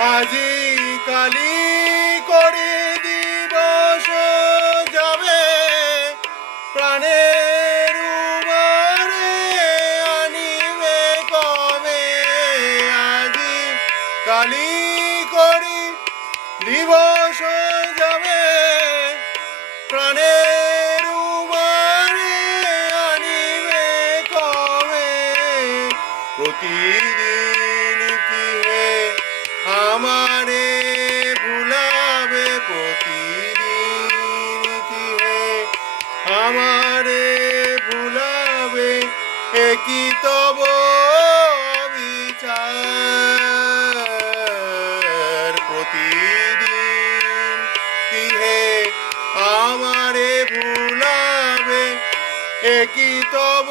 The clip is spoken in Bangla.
আজি কালি করি দিবস যাবে প্রাণের উমারে আনিবে কবে আজি কালি করি দিবস যাবে প্রাণের উমারে আনিবে কবে প্রতিদিন কি হে আমারে ভুলাবে প্রতিদিন কি হে আমারে ভুলাবে একই তব বিচার প্রতিদিন কি হে আমারে ভুলাবে একই তব